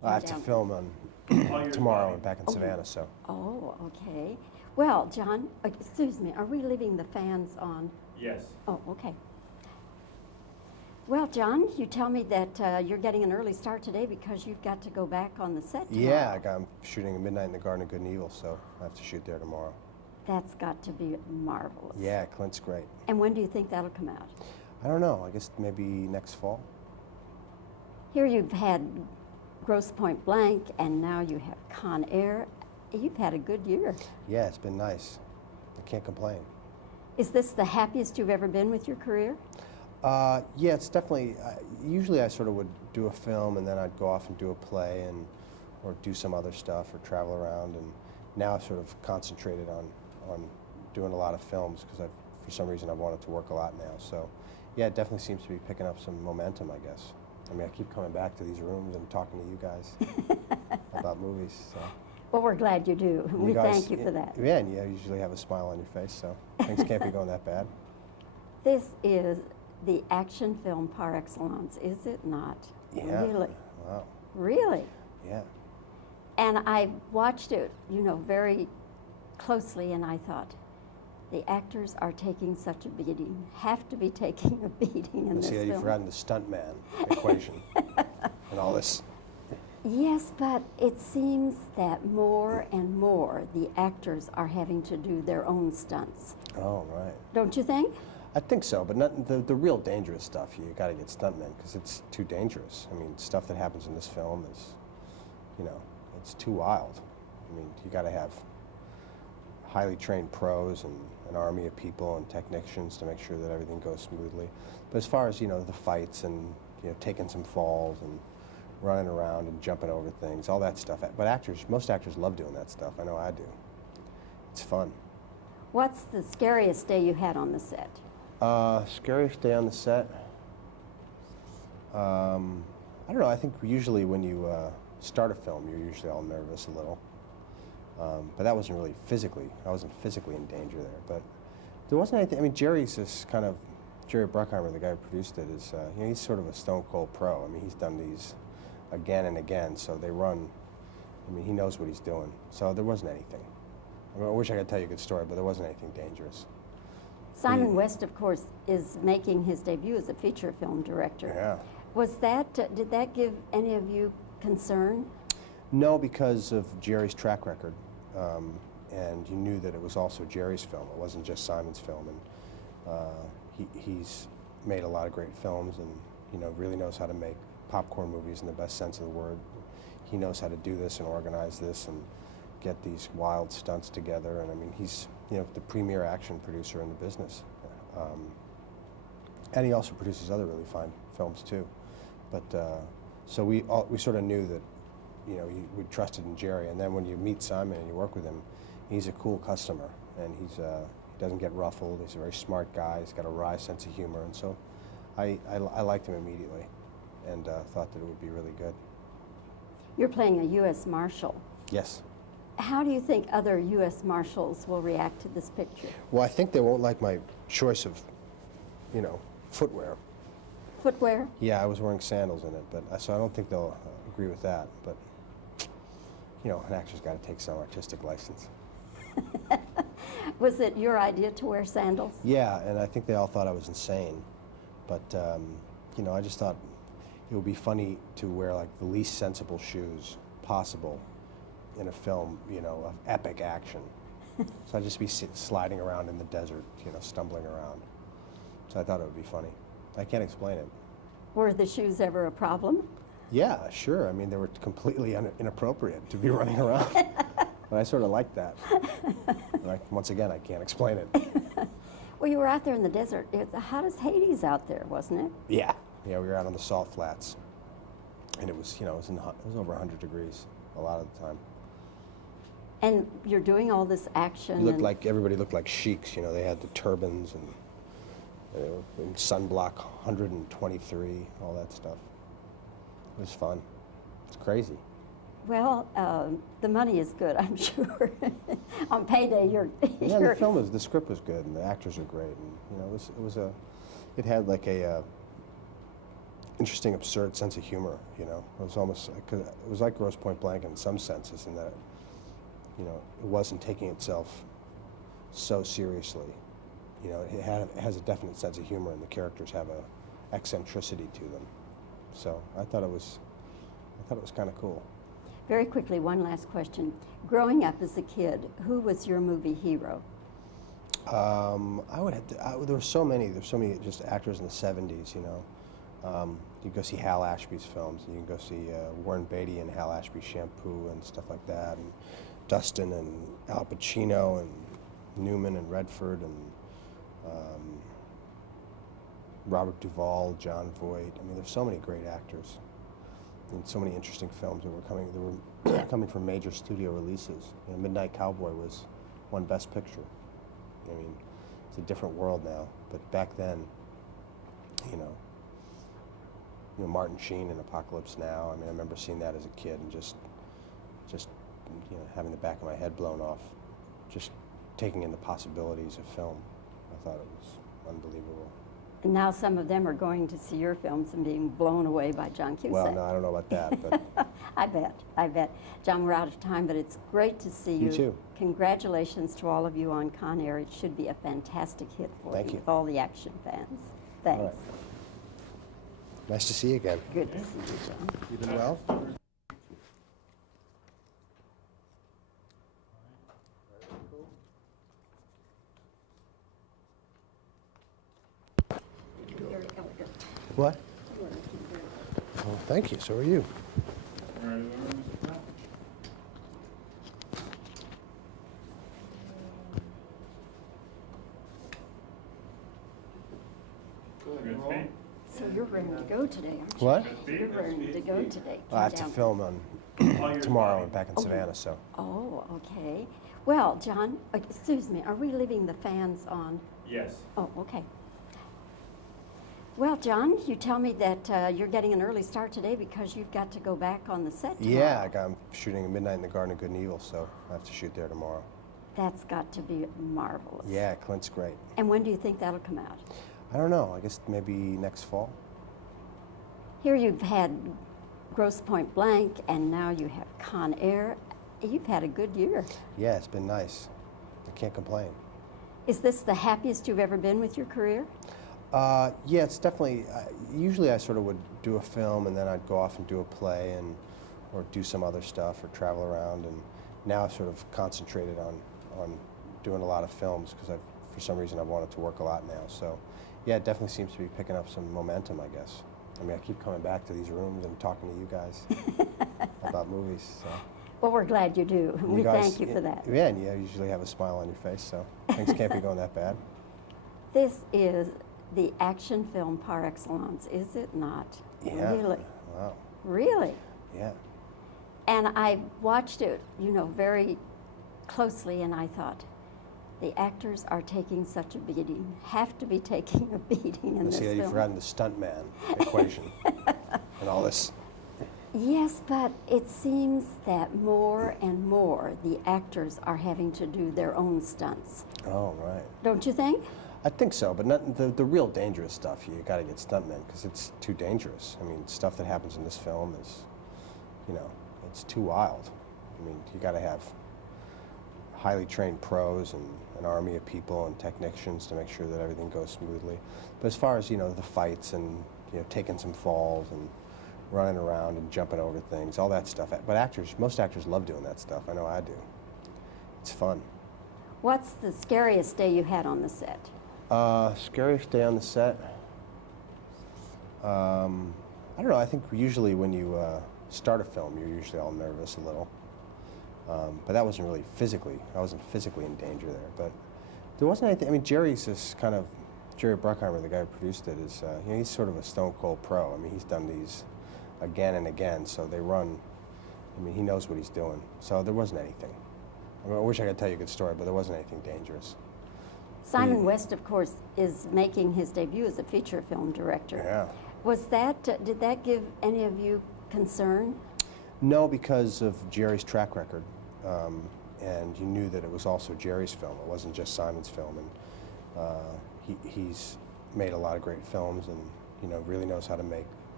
I have to film on tomorrow back in Savannah, so. Oh, okay. Well, John, excuse me, are we leaving the fans on? Yes. Oh, okay. Well, John, you tell me that you're getting an early start today because you've got to go back on the set tomorrow. Yeah, I'm shooting at Midnight in the Garden of Good and Evil, so I have to shoot there tomorrow. That's got to be marvelous. Yeah, Clint's great. And when do you think that'll come out? I don't know, I guess maybe next fall. Here you've had Grosse Point Blank, and now you have Con Air. You've had a good year. Yeah, it's been nice. I can't complain. Is this the happiest you've ever been with your career? Yeah, it's definitely, usually I sort of would do a film and then I'd go off and do a play or do some other stuff or travel around, and now I've sort of concentrated on doing a lot of films because for some reason I've wanted to work a lot now. So yeah, it definitely seems to be picking up some momentum, I guess. I mean, I keep coming back to these rooms and talking to you guys about movies. So. Well, we're glad you do. We thank you for that. Yeah, and you usually have a smile on your face, so things can't be going that bad. This is the action film par excellence, is it not? Yeah. Really? Wow. Really? Yeah. And I watched it, very closely, and I thought, the actors are taking such a beating, have to be taking a beating in this See, film. you've forgotten the stuntman equation and all this. Yes, but it seems that more and more the actors are having to do their own stunts. Oh, right. Don't you think? I think so, but not the real dangerous stuff. You got to get stuntmen because it's too dangerous. I mean, stuff that happens in this film is, it's too wild. I mean, you got to have highly trained pros and an army of people and technicians to make sure that everything goes smoothly. But as far as the fights and taking some falls and running around and jumping over things, all that stuff. But most actors love doing that stuff. I know I do. It's fun. What's the scariest day you had on the set? Scariest day on the set? I don't know. I think usually when you start a film, you're usually all nervous a little. But that wasn't really physically. I wasn't physically in danger there. But there wasn't anything. I mean, Jerry Bruckheimer, the guy who produced it, is he's sort of a stone cold pro. I mean, he's done these again and again, so they run. I mean, he knows what he's doing. So there wasn't anything. I mean, I wish I could tell you a good story, but there wasn't anything dangerous. Simon West, of course, is making his debut as a feature film director. Yeah. Did that give any of you concern? No, because of Jerry's track record. And you knew that it was also Jerry's film. It wasn't just Simon's film. And he's made a lot of great films and, really knows how to make popcorn movies in the best sense of the word. He knows how to do this and organize this and get these wild stunts together. And I mean, he's, the premier action producer in the business. And he also produces other really fine films too. But so we sort of knew that, we trusted in Jerry. And then when you meet Simon and you work with him, he's a cool customer, and he doesn't get ruffled. He's a very smart guy. He's got a wry sense of humor, and so I liked him immediately, and thought that it would be really good. You're playing a U.S. Marshal. Yes. How do you think other U.S. Marshals will react to this picture? Well, I think they won't like my choice of, footwear. Footwear? Yeah, I was wearing sandals in it, but so I don't think they'll agree with that. But an actor's got to take some artistic license. Was it your idea to wear sandals? Yeah, and I think they all thought I was insane. But, I just thought it would be funny to wear like the least sensible shoes possible in a film, of epic action. So I'd just be sliding around in the desert, stumbling around. So I thought it would be funny. I can't explain it. Were the shoes ever a problem? Yeah, sure. I mean, they were completely inappropriate to be running around. But I sort of liked that. Once again, I can't explain it. Well, you were out there in the desert. It's the hottest Hades out there, wasn't it? Yeah. Yeah, we were out on the salt flats. And it was, it was over 100 degrees a lot of the time. And you're doing all this action. Everybody looked like sheiks. They had the turbans and sunblock 123, all that stuff. It was fun. It's crazy. Well, the money is good, I'm sure. On payday, the script was good, and the actors are great, and it had like a interesting, absurd sense of humor. You know, it was almost it was like Grosse Point Blank in some senses, in that, you know, it wasn't taking itself so seriously. You know, it has a definite sense of humor, and the characters have a eccentricity to them. So I thought it was kind of cool. Very quickly, one last question. Growing up as a kid, who was your movie hero? I would have to. There were so many. There's so many just actors in the '70s. You know, you can go see Hal Ashby's films. You can go see Warren Beatty and Hal Ashby Shampoo and stuff like that, and Dustin and Al Pacino and Newman and Redford and Robert Duvall, John Voight. I mean, there's so many great actors and so many interesting films that were coming. They were coming from major studio releases. You know, Midnight Cowboy won Best Picture. I mean, it's a different world now, but back then, you know, Martin Sheen in Apocalypse Now. I mean, I remember seeing that as a kid and just you know, having the back of my head blown off, just taking in the possibilities of film. I thought it was unbelievable. And now some of them are going to see your films and being blown away by John Cusack. Well, no, I don't know about that, but I bet. John, we're out of time, but it's great to see you. You too. Congratulations to all of you on Con Air. It should be a fantastic hit for Thank you. with all the action fans. Thanks. All right. Nice to see you again. Good to see you, John. You been well? Very elegant. What? Well, thank you. So are you. So you're raring to go today, aren't you? What? You're raring to go today. I have to Come down. film on tomorrow back in Savannah, so. Oh, okay. Well, John, excuse me, are we leaving the fans on? Yes. Oh, okay. Well, John, you tell me that you're getting an early start today because you've got to go back on the set tomorrow. Yeah, I'm shooting Midnight in the Garden of Good and Evil, so I have to shoot there tomorrow. That's got to be marvelous. Yeah, Clint's great. And when do you think that'll come out? I don't know. I guess maybe next fall. Here you've had Grosse Point Blank, and now you have Con Air. You've had a good year. Yeah, it's been nice. I can't complain. Is this the happiest you've ever been with your career? Yeah, it's definitely. Usually, I sort of would do a film, and then I'd go off and do a play, or do some other stuff, or travel around. And now I've sort of concentrated on doing a lot of films because for some reason, I've wanted to work a lot now. So, yeah, it definitely seems to be picking up some momentum, I guess. I mean, I keep coming back to these rooms and talking to you guys about movies. So. Well, we're glad you do. We guys, thank you for that. Yeah, and you usually have a smile on your face, so things can't be going that bad. This is the action film par excellence, is it not? Yeah. Really? Wow. Really? Yeah. And I watched it, very closely, and I thought, the actors are taking such a beating, have to be taking a beating in this See, film. you've forgotten the stuntman equation and all this. Yes, but it seems that more and more the actors are having to do their own stunts. Oh, right. Don't you think? I think so, but not the real dangerous stuff. You got to get stuntmen because it's too dangerous. I mean, stuff that happens in this film is, it's too wild. I mean, you got to have highly trained pros and an army of people and technicians to make sure that everything goes smoothly. But as far as the fights and taking some falls and running around and jumping over things, all that stuff. But most actors love doing that stuff. I know I do. It's fun. What's the scariest day you had on the set? Scariest day on the set? I don't know. I think usually when you start a film, you're usually all nervous a little. But that wasn't really physically. I wasn't physically in danger there. But there wasn't anything. I mean, Jerry Bruckheimer, the guy who produced it, is he's sort of a stone cold pro. I mean, he's done these again and again, so they run. I mean, he knows what he's doing. So there wasn't anything. I mean, I wish I could tell you a good story, but there wasn't anything dangerous. Simon West, of course, is making his debut as a feature film director. Yeah. Did that give any of you concern? No, because of Jerry's track record. And you knew that it was also Jerry's film. It wasn't just Simon's film. And he's made a lot of great films and, really knows how to make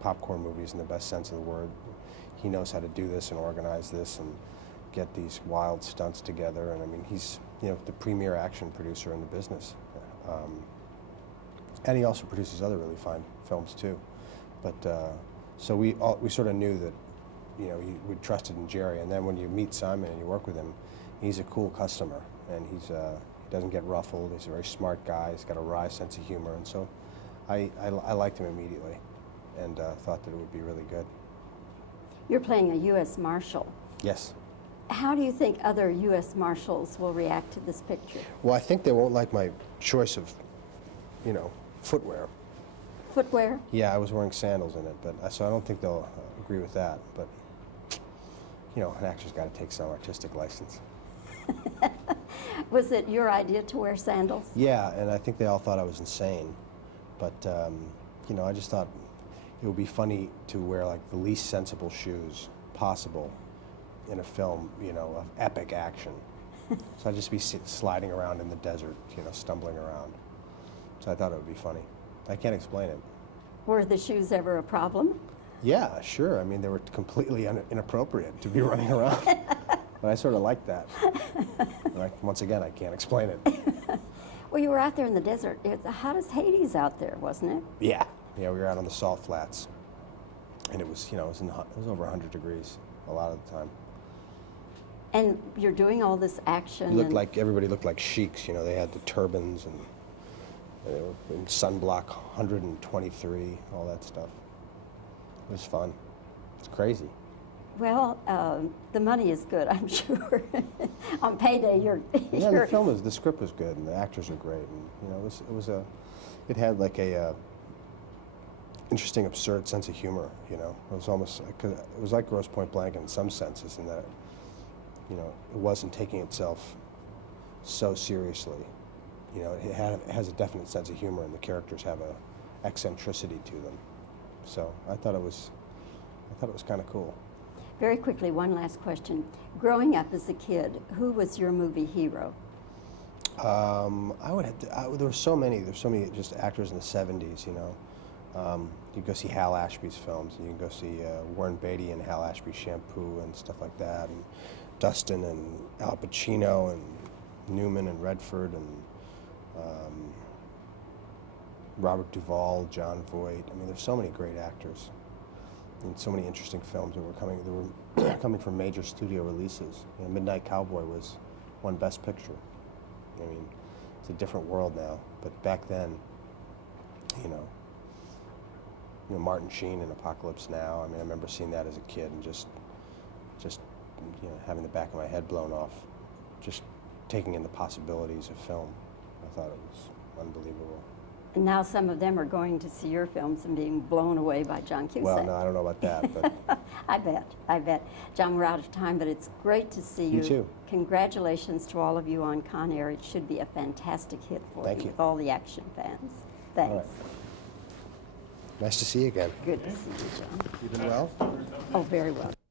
popcorn movies in the best sense of the word. He knows how to do this and organize this and get these wild stunts together. And I mean, he's, you know, the premier action producer in the business. And he also produces other really fine films too. But so we sort of knew that, you know, we trusted in Jerry. And then when you meet Simon and you work with him, he's a cool customer, and he doesn't get ruffled. He's a very smart guy. He's got a wry sense of humor, and so I liked him immediately, and thought that it would be really good. You're playing a U.S. Marshal. Yes. How do you think other U.S. Marshals will react to this picture? Well, I think they won't like my choice of, you know, footwear. Footwear? Yeah, I was wearing sandals in it, but so I don't think they'll agree with that. But you know, an actor's got to take some artistic license. Was it your idea to wear sandals? Yeah, and I think they all thought I was insane. But you know, I just thought it would be funny to wear like the least sensible shoes possible in a film, you know, of epic action. So I'd just be sliding around in the desert, you know, stumbling around. So I thought it would be funny. I can't explain it. Were the shoes ever a problem? Yeah, sure. I mean, they were completely inappropriate to be running around. But I sort of liked that. Once again, I can't explain it. Well, you were out there in the desert. It's the hottest Hades out there, wasn't it? Yeah. Yeah, we were out on the salt flats. And it was, you know, it was over 100 degrees a lot of the time. And you're doing all this action. Everybody looked like sheiks, you know, they had the turbans and they were in sunblock 123, all that stuff. It was fun. It's crazy. Well, the money is good, I'm sure. On payday, Yeah, the script was good, and the actors are great, and you know, it had like a interesting, absurd sense of humor. You know, it was almost it was like Grosse Pointe Blank in some senses, in that, you know, it wasn't taking itself so seriously. You know, it has a definite sense of humor, and the characters have a eccentricity to them. So I thought it was kind of cool. Very quickly, one last question. Growing up as a kid, who was your movie hero? I would have to. There were so many. There's so many just actors in the '70s. You know, you go see Hal Ashby's films. You can go see Warren Beatty and Hal Ashby Shampoo and stuff like that, and Dustin and Al Pacino and Newman and Redford and Robert Duvall, John Voight. I mean, there's so many great actors and so many interesting films that were coming. They were coming from major studio releases. You know, Midnight Cowboy won Best Picture. I mean, it's a different world now. But back then, you know, Martin Sheen in Apocalypse Now. I mean, I remember seeing that as a kid and just you know, having the back of my head blown off, just taking in the possibilities of film. I thought it was unbelievable. And now some of them are going to see your films and being blown away by John Cusack. Well, no, I don't know about that, but I bet. John, we're out of time, but it's great to see you. You too. Congratulations to all of you on Con Air. It should be a fantastic hit for Thank you. with all the action fans. Thanks. All right. Nice to see you again. Good to see you, John. You been well? Oh, very well.